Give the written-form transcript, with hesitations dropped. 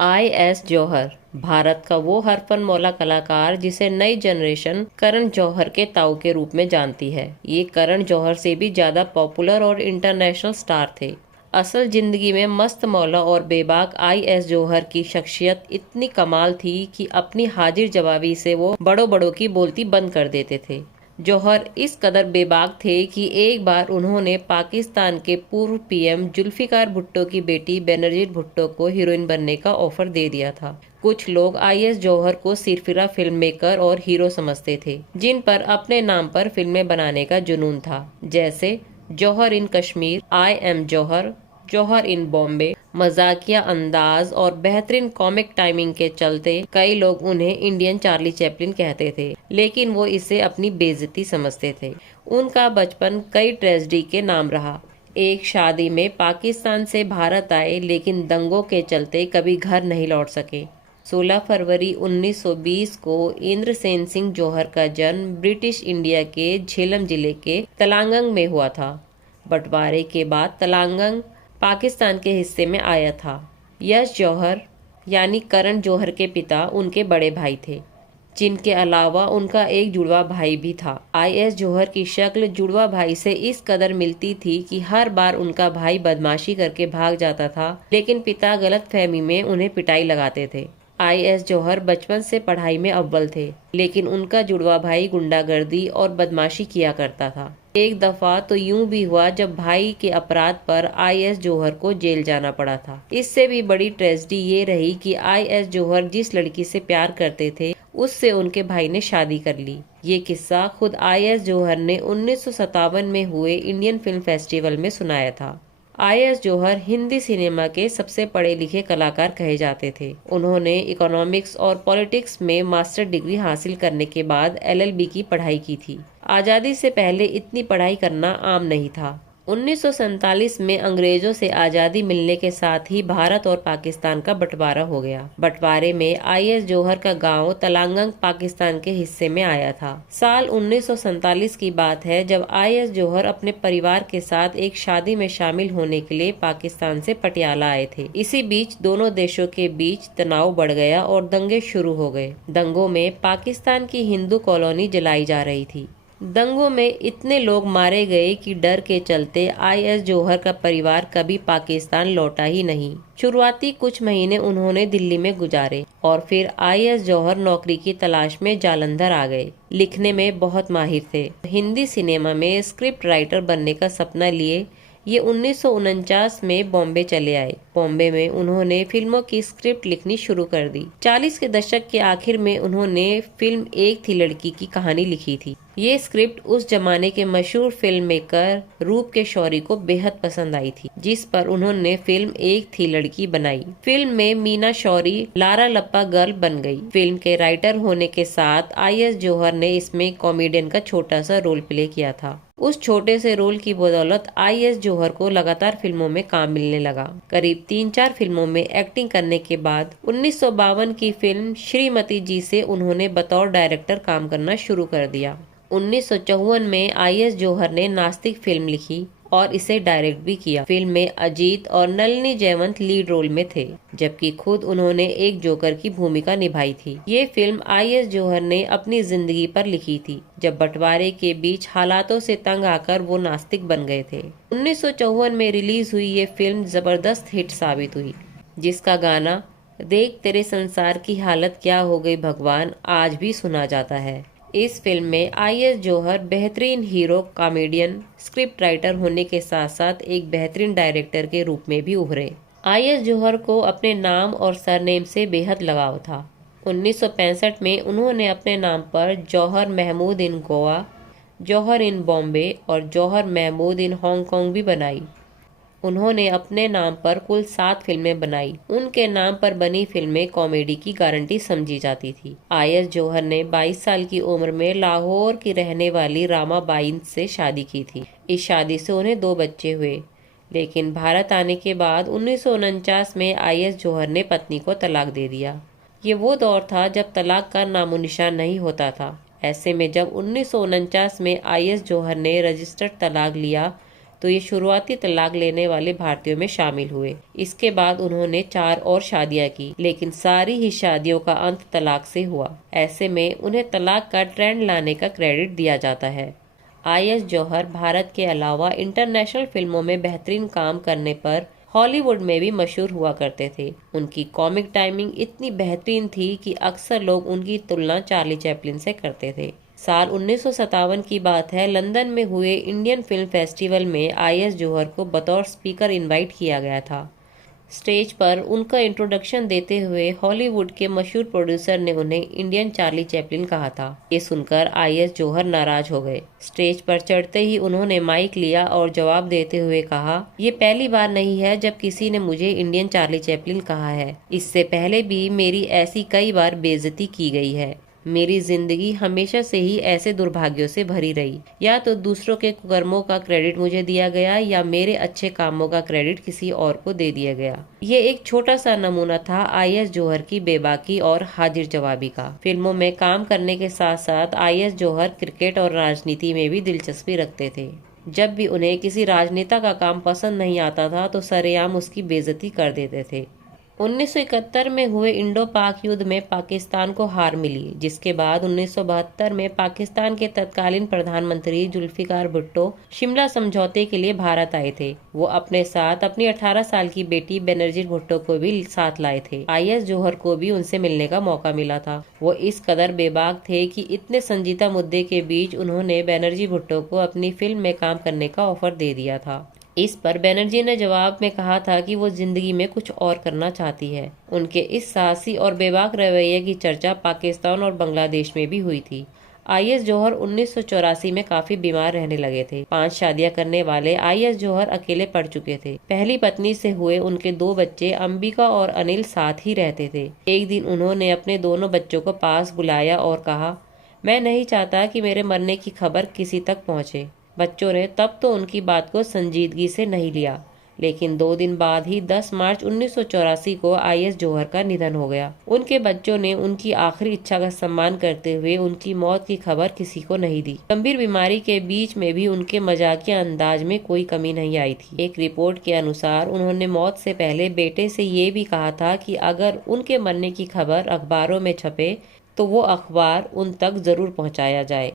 I.S. जौहर भारत का वो हरफन मौला कलाकार जिसे नई जनरेशन करण जौहर के ताऊ के रूप में जानती है। ये करण जौहर से भी ज्यादा पॉपुलर और इंटरनेशनल स्टार थे। असल जिंदगी में मस्त मौला और बेबाक I.S. जौहर की शख्सियत इतनी कमाल थी कि अपनी हाजिर जवाबी से वो बड़ों बड़ों की बोलती बंद कर देते थे। जौहर इस कदर बेबाक थे कि एक बार उन्होंने पाकिस्तान के पूर्व पीएम जुल्फिकार भुट्टो की बेटी बेनजीर भुट्टो को हीरोइन बनने का ऑफर दे दिया था। कुछ लोग I.S. जौहर को सिरफिरा फिल्म मेकर और हीरो समझते थे, जिन पर अपने नाम पर फिल्में बनाने का जुनून था, जैसे जौहर इन कश्मीर, आई एम जौहर, जौहर इन बॉम्बे। मजाकिया अंदाज और बेहतरीन कॉमिक टाइमिंग के चलते कई लोग उन्हें इंडियन चार्ली चैपलिन कहते थे, लेकिन वो इसे अपनी बेइज्जती समझते थे। उनका बचपन कई ट्रेजेडी के नाम रहा। एक शादी में पाकिस्तान से भारत आए, लेकिन दंगों के चलते कभी घर नहीं लौट सके। 16 फरवरी 1920 को इंद्रसेन सिंह जौहर का जन्म ब्रिटिश इंडिया के झेलम जिले के तलांगंग में हुआ था। बंटवारे के बाद तलांगंग पाकिस्तान के हिस्से में आया था। यश जौहर यानी करण जौहर के पिता उनके बड़े भाई थे, जिनके अलावा उनका एक जुड़वा भाई भी था। I.S. जौहर की शक्ल जुड़वा भाई से इस कदर मिलती थी कि हर बार उनका भाई बदमाशी करके भाग जाता था, लेकिन पिता गलतफहमी में उन्हें पिटाई लगाते थे। I.S. जौहर बचपन से पढ़ाई में अव्वल थे, लेकिन उनका जुड़वा भाई गुंडागर्दी और बदमाशी किया करता था। एक दफा तो यूं भी हुआ जब भाई के अपराध पर I.S. जौहर को जेल जाना पड़ा था। इससे भी बड़ी ट्रेजेडी ये रही कि I.S. जौहर जिस लड़की से प्यार करते थे, उससे उनके भाई ने शादी कर ली। ये किस्सा खुद I.S. जौहर ने 1957 में हुए इंडियन फिल्म फेस्टिवल में सुनाया था। I.S. जौहर हिंदी सिनेमा के सबसे पढ़े लिखे कलाकार कहे जाते थे। उन्होंने इकोनॉमिक्स और पॉलिटिक्स में मास्टर डिग्री हासिल करने के बाद LLB की पढ़ाई की थी। आज़ादी से पहले इतनी पढ़ाई करना आम नहीं था। 1947 में अंग्रेजों से आज़ादी मिलने के साथ ही भारत और पाकिस्तान का बंटवारा हो गया। बंटवारे में I.S. जौहर का गांव तलांगंग पाकिस्तान के हिस्से में आया था। साल 1947 की बात है, जब I.S. जौहर अपने परिवार के साथ एक शादी में शामिल होने के लिए पाकिस्तान से पटियाला आए थे। इसी बीच दोनों देशों के बीच तनाव बढ़ गया और दंगे शुरू हो गए। दंगों में पाकिस्तान की हिंदू कॉलोनी जलाई जा रही थी। दंगों में इतने लोग मारे गए कि डर के चलते I.S. जौहर का परिवार कभी पाकिस्तान लौटा ही नहीं। शुरुआती कुछ महीने उन्होंने दिल्ली में गुजारे और फिर I.S. जौहर नौकरी की तलाश में जालंधर आ गए। लिखने में बहुत माहिर थे। हिंदी सिनेमा में स्क्रिप्ट राइटर बनने का सपना लिए ये 1949 में बॉम्बे चले आए। बॉम्बे में उन्होंने फिल्मों की स्क्रिप्ट लिखनी शुरू कर दी। 40 के दशक के आखिर में उन्होंने फिल्म एक थी लड़की की कहानी लिखी थी। ये स्क्रिप्ट उस जमाने के मशहूर फिल्म मेकर रूप के शौरी को बेहद पसंद आई थी, जिस पर उन्होंने फिल्म एक थी लड़की बनाई। फिल्म में मीना शौरी लारा लप्पा गर्ल बन गई। फिल्म के राइटर होने के साथ I.S. जौहर ने इसमें कॉमेडियन का छोटा सा रोल प्ले किया था। उस छोटे से रोल की बदौलत I.S. जौहर को लगातार फिल्मों में काम मिलने लगा। करीब 3-4 फिल्मों में एक्टिंग करने के बाद 1952 की फिल्म श्रीमती जी से उन्होंने बतौर डायरेक्टर काम करना शुरू कर दिया। 1954 में I.S. जौहर ने नास्तिक फिल्म लिखी और इसे डायरेक्ट भी किया। फिल्म में अजीत और नलिनी जयवंत लीड रोल में थे, जबकि खुद उन्होंने एक जोकर की भूमिका निभाई थी। ये फिल्म I.S. जौहर ने अपनी जिंदगी पर लिखी थी, जब बंटवारे के बीच हालातों से तंग आकर वो नास्तिक बन गए थे। 1954 में रिलीज हुई ये फिल्म जबरदस्त हिट साबित हुई, जिसका गाना देख तेरे संसार की हालत क्या हो गई भगवान आज भी सुना जाता है। इस फिल्म में I.S. जौहर बेहतरीन हीरो, कॉमेडियन, स्क्रिप्ट राइटर होने के साथ साथ एक बेहतरीन डायरेक्टर के रूप में भी उभरे। I.S. जौहर को अपने नाम और सरनेम से बेहद लगाव था। 1965 में उन्होंने अपने नाम पर जौहर महमूद इन गोवा, जौहर इन बॉम्बे और जौहर महमूद इन हांगकांग भी बनाई। उन्होंने अपने नाम पर कुल 7 फिल्में बनाई। उनके नाम पर बनी फिल्में कॉमेडी की गारंटी समझी जाती थी। I.S. जौहर ने 22 साल की उम्र में लाहौर की रहने वाली रामा बाई से शादी की थी। इस शादी से उन्हें 2 बच्चे हुए, लेकिन भारत आने के बाद 1949 में I.S. जौहर ने पत्नी को तलाक दे दिया। ये वो दौर था जब तलाक का नामो निशान नहीं होता था। ऐसे में जब 1949 में I.S. जौहर ने रजिस्टर्ड तलाक लिया, तो ये शुरुआती तलाक लेने वाले भारतीयों में शामिल हुए। इसके बाद उन्होंने 4 और शादियां की, लेकिन सारी ही शादियों का अंत तलाक से हुआ। ऐसे में उन्हें तलाक का ट्रेंड लाने का क्रेडिट दिया जाता है। IS जौहर भारत के अलावा इंटरनेशनल फिल्मों में बेहतरीन काम करने पर हॉलीवुड में भी मशहूर हुआ करते थे। उनकी कॉमिक टाइमिंग इतनी बेहतरीन थी कि अक्सर लोग उनकी तुलना चार्ली चैपलिन से करते थे। साल 1957 की बात है, लंदन में हुए इंडियन फिल्म फेस्टिवल में IS जौहर को बतौर स्पीकर इनवाइट किया गया था। स्टेज पर उनका इंट्रोडक्शन देते हुए हॉलीवुड के मशहूर प्रोड्यूसर ने उन्हें इंडियन चार्ली चैपलिन कहा था। ये सुनकर IS जौहर नाराज हो गए। स्टेज पर चढ़ते ही उन्होंने माइक लिया और जवाब देते हुए कहा, ये पहली बार नहीं है जब किसी ने मुझे इंडियन चार्ली चैपलिन कहा है। इससे पहले भी मेरी ऐसी कई बार बेइज्जती की गई है। मेरी जिंदगी हमेशा से ही ऐसे दुर्भाग्यों से भरी रही। या तो दूसरों के कुकर्मों का क्रेडिट मुझे दिया गया या मेरे अच्छे कामों का क्रेडिट किसी और को दे दिया गया। ये एक छोटा सा नमूना था IS जौहर की बेबाकी और हाजिर जवाबी का। फिल्मों में काम करने के साथ साथ IS जौहर क्रिकेट और राजनीति में भी दिलचस्पी रखते थे। जब भी उन्हें किसी राजनेता का काम पसंद नहीं आता था तो सरेआम उसकी बेइज्जती कर देते थे। 1971 में हुए इंडो पाक युद्ध में पाकिस्तान को हार मिली, जिसके बाद 1972 में पाकिस्तान के तत्कालीन प्रधानमंत्री जुल्फिकार भुट्टो शिमला समझौते के लिए भारत आए थे। वो अपने साथ अपनी 18 साल की बेटी बेनजीर भुट्टो को भी साथ लाए थे। IS जौहर को भी उनसे मिलने का मौका मिला था। वो इस कदर बेबाक थे कि इतने संजीदा मुद्दे के बीच उन्होंने बेनजीर भुट्टो को अपनी फिल्म में काम करने का ऑफर दे दिया था। इस पर बैनर्जी ने जवाब में कहा था कि वो जिंदगी में कुछ और करना चाहती है। उनके इस साहसी और बेबाक रवैये की चर्चा पाकिस्तान और बांग्लादेश में भी हुई थी। IS जौहर 1984 में काफी बीमार रहने लगे थे। 5 शादियां करने वाले IS जौहर अकेले पड़ चुके थे। पहली पत्नी से हुए उनके 2 बच्चे अंबिका और अनिल साथ ही रहते थे। एक दिन उन्होंने अपने दोनों बच्चों को पास बुलाया और कहा, मैं नहीं चाहता कि मेरे मरने की खबर किसी तक पहुंचे। बच्चों ने तब तो उनकी बात को संजीदगी से नहीं लिया, लेकिन 2 दिन बाद ही 10 मार्च 1984 को IS जौहर का निधन हो गया। उनके बच्चों ने उनकी आखिरी इच्छा का सम्मान करते हुए उनकी मौत की खबर किसी को नहीं दी। गंभीर बीमारी के बीच में भी उनके मजाकिया अंदाज में कोई कमी नहीं आई थी। एक रिपोर्ट के अनुसार उन्होंने मौत से पहले बेटे से ये भी कहा था कि अगर उनके मरने की खबर अखबारों में छपे तो वो अखबार उन तक जरूर पहुँचाया जाए।